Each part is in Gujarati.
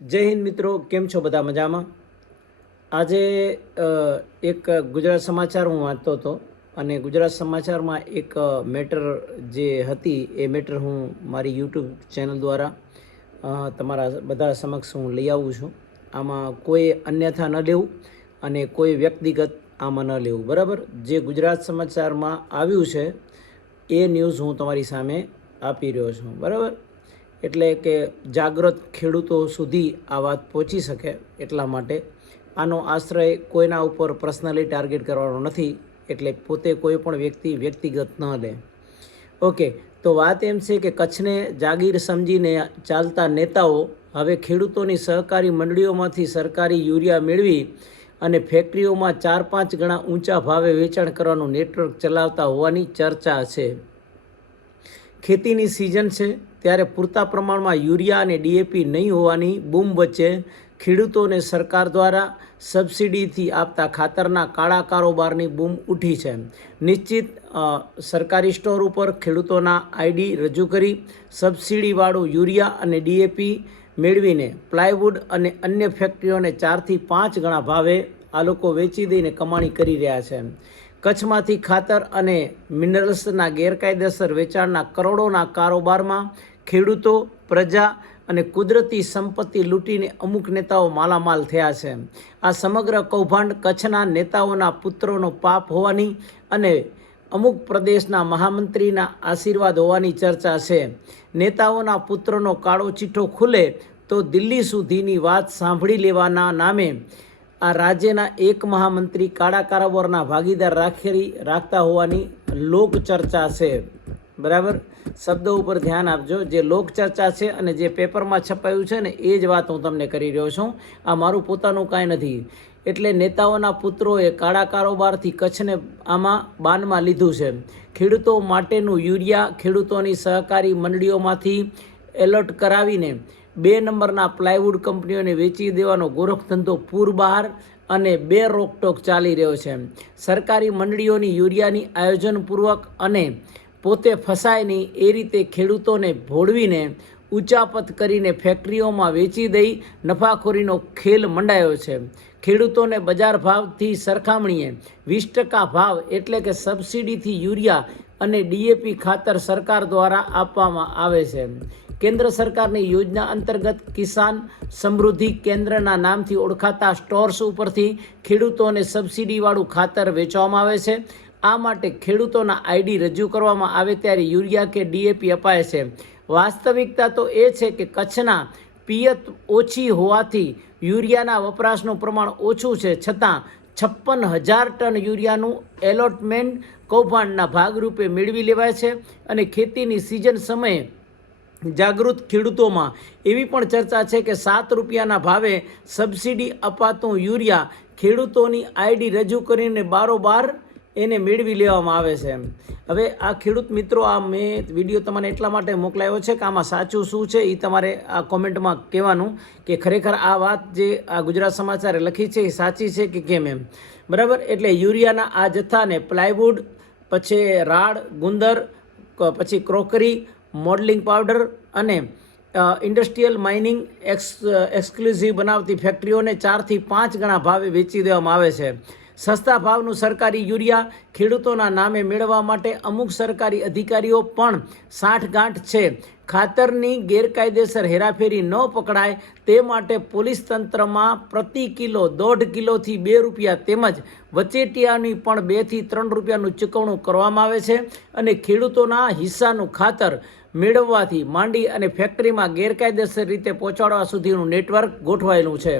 જય હિન્દ મિત્રો, કેમ છો બધા મજામાં? આજે એક ગુજરાત સમાચાર હું વાંચતો હતો અને ગુજરાત સમાચારમાં એક મેટર જે હતી એ મેટર હું મારી યુટ્યુબ ચેનલ દ્વારા તમારા બધા સમક્ષ હું લઈ આવું છું. આમાં કોઈ અન્યથા ન લેવું અને કોઈ વ્યક્તિગત આમાં ન લેવું, બરાબર? જે ગુજરાત સમાચારમાં આવ્યું છે, એ ન્યૂઝ હું તમારી સામે આપી રહ્યો છું, બરાબર? એટલે કે જાગૃત ખેડૂતો સુધી આ વાત પહોંચી શકે એટલા માટે આનો આશ્રય કોઈના ઉપર પર્સનલી ટાર્ગેટ કરવાનો નથી એટલે પોતે કોઈ પણ વ્યક્તિ વ્યક્તિગત ન લે. ઓકે તો વાત એમ છે કે કચ્છને જાગીર સમજીને ચાલતા નેતાઓ હવે ખેડૂતોની સહકારી મંડળીઓમાંથી સરકારી યુરિયા મેળવી અને ફેક્ટરીઓમાં ચાર પાંચ ગણા ઊંચા ભાવે વેચાણ કરવાનું નેટવર્ક ચલાવતા હોવાની ચર્ચા છે. ખેતીની સિઝન છે, ત્યારે પૂરતા પ્રમાણમાં યુરિયા અને ડીએપી નહીં હોવાની બૂમ વચ્ચે ખેડૂતોને સરકાર દ્વારા સબસિડીથી આપતા ખાતરના કાળા કારોબારની બૂમ ઉઠી છે. નિશ્ચિત સરકારી સ્ટોર ઉપર ખેડૂતોના આઈડી રજૂ કરી સબસિડીવાળું યુરિયા અને ડીએપી મેળવીને પ્લાયવુડ અને અન્ય ફેક્ટરીઓને ચારથી પાંચ ગણા ભાવે આ લોકો વેચી દઈને કમાણી કરી રહ્યા છે. કચ્છમાંથી ખાતર અને મિનરલ્સના ગેરકાયદેસર વેચાણના કરોડોના કારોબારમાં ખેડૂતો, પ્રજા અને કુદરતી સંપત્તિ લૂંટીને અમુક નેતાઓ માલામાલ થયા છે. આ સમગ્ર કૌભાંડ કચ્છના નેતાઓના પુત્રોનો પાપ હોવાની અને અમુક પ્રદેશના મહામંત્રીના આશીર્વાદ હોવાની ચર્ચા છે. નેતાઓના પુત્રનો કાળો ચીઠ્ઠો ખુલે તો દિલ્હી સુધીની વાત સાંભળી લેવાના નામે આ રાજ્યના એક મહામંત્રી કાળા કારોબારના ભાગીદાર રાખેરી રાખતા હોવાની લોકચર્ચા છે. બરાબર? શબ્દો ઉપર ધ્યાન આપજો. જે લોકચર્ચા છે અને જે પેપરમાં છપાયું છે ને, એ જ વાત હું તમને કરી રહ્યો છું. આ મારું પોતાનું કાંઈ નથી. એટલે નેતાઓના પુત્રોએ કાળા કારોબારથી કચ્છને આમાં બાનમાં લીધું છે. ખેડૂતો માટેનું યુરિયા ખેડૂતોની સહકારી મંડળીઓમાંથી એલર્ટ કરાવીને બે નંબરના પ્લાયવુડ કંપનીઓને વેચી દેવાનો ગોરખ ધંધો પૂર બહાર અને બે રોકટોક ચાલી રહ્યો છે. સરકારી મંડળીઓની યુરિયાની આયોજનપૂર્વક અને પોતે ફસાય નહીં એ રીતે ખેડૂતોને ભોળવીને ઉચાપત કરીને ફેક્ટરીઓમાં વેચી દઈ નફાખોરીનો ખેલ મંડાયો છે. ખેડૂતોને બજાર ભાવથી સરખામણીએ વીસ ટકા ભાવ એટલે કે સબસિડીથી યુરિયા અને ડીએપી ખાતર સરકાર દ્વારા આપવામાં આવે છે. કેન્દ્ર સરકારની યોજના અંતર્ગત કિસાન સમૃદ્ધિ કેન્દ્રના નામથી ઓળખાતા સ્ટોર્સ ઉપરથી ખેડૂતોને સબસિડીવાળું ખાતર વેચવામાં આવે છે. આ માટે ખેડૂતોના આઈડી રજૂ કરવામાં આવે ત્યારે યુરિયા કે ડીએપી અપાય છે. વાસ્તવિકતા તો એ છે કે કચ્છના પિયત ઓછી હોવાથી યુરિયાના વપરાશનું પ્રમાણ ઓછું છે. છતાં છપ્પન હજાર ટન યુરિયાનું એલોટમેન્ટ કૌભાંડના ભાગરૂપે મેળવી લેવાય છે અને ખેતીની સિઝન સમયે જાગૃત ખેડૂતોમાં એવી પણ ચર્ચા છે કે સાત રૂપિયાના ભાવે સબસિડી અપાતું યુરિયા ખેડૂતોની આઈડી રજૂ કરીને બારોબાર એને મેળવી લેવામાં આવે છે. હવે આ ખેડૂત મિત્રો, આ મેં વીડિયો તમને એટલા માટે મોકલાયો છે કે આમાં સાચું શું છે એ તમારે આ કોમેન્ટમાં કહેવાનું કે ખરેખર આ વાત જે આ ગુજરાત સમાચારે લખી છે એ સાચી છે કે કેમ એમ? બરાબર? એટલે યુરિયાના આ જથ્થાને પ્લાયવુડ, પછી રાડ, ગુંદર પછી ક્રોકરી મોડલિંગ પાવડર અને ઇન્ડસ્ટ્રીયલ માઇનિંગ એક્સ, એક્સક્લુઝિવ બનાવતી ફેક્ટરીઓને ચારથી પાંચ ગણા ભાવે વેચી દેવામાં આવે છે. સસ્તા ભાવનું સરકારી યુરિયા ખેડૂતોના નામે મેળવવા માટે અમુક સરકારી અધિકારીઓ પણ સાંઠગાંઠ છે. ખાતરની ગેરકાયદેસર હેરાફેરી ન પકડાય તે માટે પોલીસ તંત્રમાં પ્રતિ કિલો દોઢ કિલોથી બે રૂપિયા તેમજ વચેટિયાની પણ બેથી ત્રણ રૂપિયાનું ચૂકવણું કરવામાં આવે છે અને ખેડૂતોના હિસ્સાનું ખાતર મેળવવાથી માંડી અને ફેક્ટરીમાં ગેરકાયદેસર રીતે પહોંચાડવા સુધીનું નેટવર્ક ગોઠવાયેલું છે.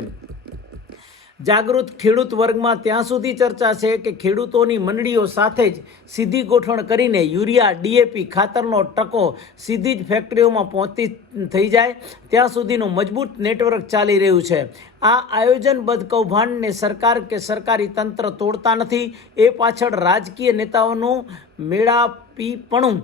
જાગૃત ખેડૂત વર્ગમાં ત્યાં સુધી ચર્ચા છે કે ખેડૂતોની મંડળીઓ સાથે જ સીધી ગોઠવણ કરીને યુરિયા, ડીએપી ખાતરનો ટકો સીધી જ ફેક્ટરીઓમાં પહોંચતી થઈ જાય. ત્યાં સુધીનું મજબૂત નેટવર્ક ચાલી રહ્યું છે. આ આયોજનબદ્ધ કૌભાંડને સરકાર કે સરકારી તંત્ર તોડતા નથી. એ પાછળ રાજકીય નેતાઓનું મેળાપીપણું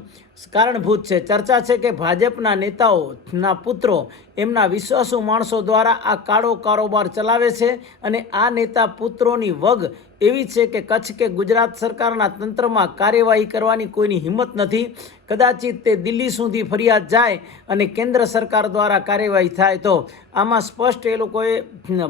કારણભૂત છે. ચર્ચા છે કે ભાજપના નેતાઓના પુત્રો એમના વિશ્વાસુ માણસો દ્વારા આ કાળો કારોબાર ચલાવે છે અને આ નેતા પુત્રોની વગ એવી છે કે કચ્છ કે ગુજરાત સરકારના તંત્રમાં કાર્યવાહી કરવાની કોઈની હિંમત નથી. કદાચિત તે દિલ્હી સુધી ફરિયાદ જાય અને કેન્દ્ર સરકાર દ્વારા કાર્યવાહી થાય તો આમાં સ્પષ્ટ એ લોકોએ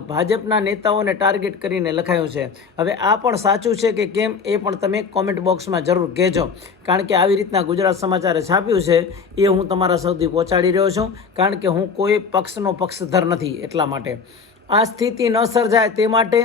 ભાજપના નેતાઓને ટાર્ગેટ કરીને લખાયું છે. હવે આ પણ સાચું છે કે કેમ એ પણ તમે કોમેન્ટ બોક્સમાં જરૂર કહેજો. કારણ કે આવી રીતના ગુજરાત સમાચારે છાપ્યું છે એ હું તમારા સૌથી પહોંચાડી રહ્યો છું. કારણ કે હું કોઈ પક્ષનો પક્ષધર નથી એટલા માટે. આ સ્થિતિ ન સર્જાય તે માટે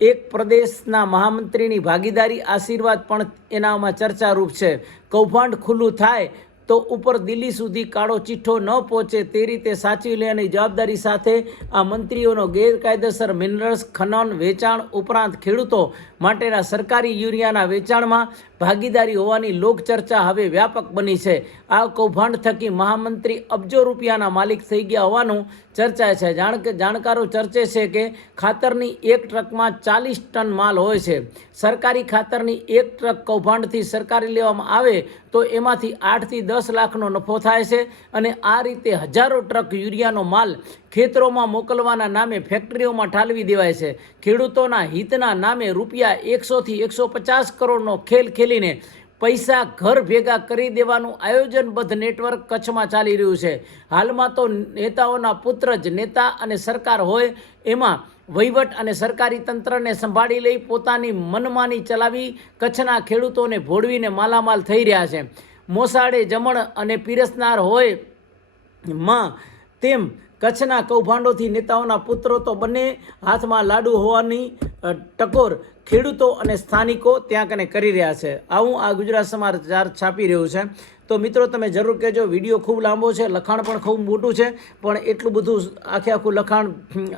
એક પ્રદેશના મહામંત્રીની ભાગીદારી આશીર્વાદ પણ એનામાં ચર્ચારૂપ છે. કૌભાંડ ખુલ્લું થાય તો ઉપર દિલ્હી સુધી કાળો ચિઠ્ઠો ન પહોંચે તે રીતે સાચવી લેવાની જવાબદારી સાથે આ મંત્રીઓનો ગેરકાયદેસર મિનરલ્સ, ખનન, વેચાણ ઉપરાંત ખેડૂતો માટેના સરકારી યુરિયાના વેચાણમાં ભાગીદારી હોવાની લોકચર્ચા હવે વ્યાપક બની છે. આ કૌભાંડ થકી મહામંત્રી અબજો રૂપિયાના માલિક થઈ ગયા હોવાનું ચર્ચાય છે. જાણ કે જાણકારો ચર્ચે છે કે ખાતરની એક ટ્રકમાં ચાલીસ ટન માલ હોય છે. સરકારી ખાતરની એક ટ્રક કૌભાંડથી સરકારી લેવામાં આવે તો એમાંથી આઠથી દસ લાખનો નફો થાય છે અને આ રીતે હજારો ટ્રક યુરિયાનો માલ ખેતરોમાં મોકલવાના નામે ફેક્ટરીઓમાં ઠાલવી દેવાય છે. ખેડૂતોના હિતના નામે રૂપિયા એકસોથી એકસો પચાસ કરોડનો ખેલ ખેલીને પૈસા ઘર ભેગા કરી દેવાનું આયોજનબદ્ધ નેટવર્ક કચ્છમાં ચાલી રહ્યું છે. હાલમાં તો નેતાઓના પુત્ર જ નેતા અને સરકાર હોય એમાં વહીવટ અને સરકારી તંત્રને સંભાળી લઈ પોતાની મનમાની ચલાવી કચ્છના ખેડૂતોને ભોળવીને માલામાલ થઈ રહ્યા છે. મોસાળે જમણ અને પીરસનાર હોયમાં તેમ કચ્છના કૌભાંડોથી નેતાઓના પુત્રો તો બંને હાથમાં લાડુ હોવાની ટકોર ખેડૂતો અને સ્થાનિકો ત્યાં કને કરી રહ્યા છે. આવું આ ગુજરાત સમાચાર છાપી રહ્યું છે. તો મિત્રો તમે જરૂર કહેજો, વીડિયો ખૂબ લાંબો છે, લખાણ પણ ખૂબ મોટું છે, પણ એટલું બધું આખે આખું લખાણ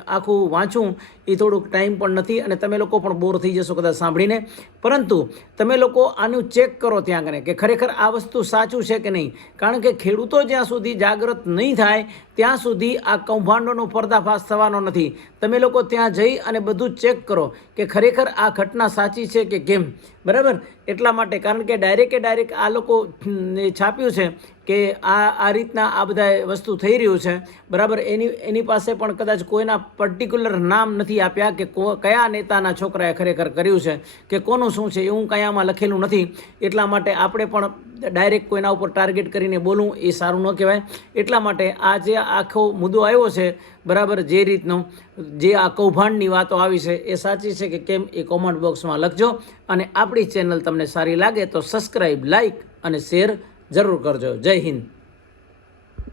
આખું વાંચું, એ થોડુંક ટાઈમ પણ નથી અને તમે લોકો પણ બોર થઈ જશો કદાચ સાંભળીને. પરંતુ તમે લોકો આનું ચેક કરો ત્યાં કને કે ખરેખર આ વસ્તુ સાચું છે કે નહીં? કારણ કે ખેડૂતો જ્યાં સુધી જાગૃત નહીં થાય, ત્યાં સુધી આ કૌભાંડોનો પર્દાફાશ થવાનો નથી. તમે લોકો ત્યાં જઈ અને બધું ચેક કરો કે ખરેખર આ ઘટના સાચી છે કે કેમ? બરાબર? એટલા માટે. કારણ કે ડાયરેક્ટે ડાયરેક્ટ આ લોકો છાપ્યું છે. કે આ આ રીતના આ બધા વસ્તુ થઈ રહ્યું છે. બરાબર? એની એની પાસે પણ કદાચ કોઈના પર્ટિક્યુલર નામ નથી આપ્યા કે કયા નેતાના છોકરાએ ખરેખર કર્યું છે કે કોનું શું છે, એવું આમાં લખેલું નથી. એટલા માટે આપણે પણ ડાયરેક્ટ કોઈના ઉપર ટાર્ગેટ કરીને બોલવું એ સારું ન કહેવાય. એટલા માટે આ જે આખો મુદ્દો આવ્યો છે, બરાબર, જે રીતનો, જે આ કૌભાંડની વાતો આવી છે, એ સાચી છે કે કેમ એ કોમેન્ટ બોક્સમાં લખજો. અને આપણી ચેનલ તમને સારી લાગે તો સબસ્ક્રાઈબ લાઈક અને શેર જરૂર કરજો. જય હિન્દ.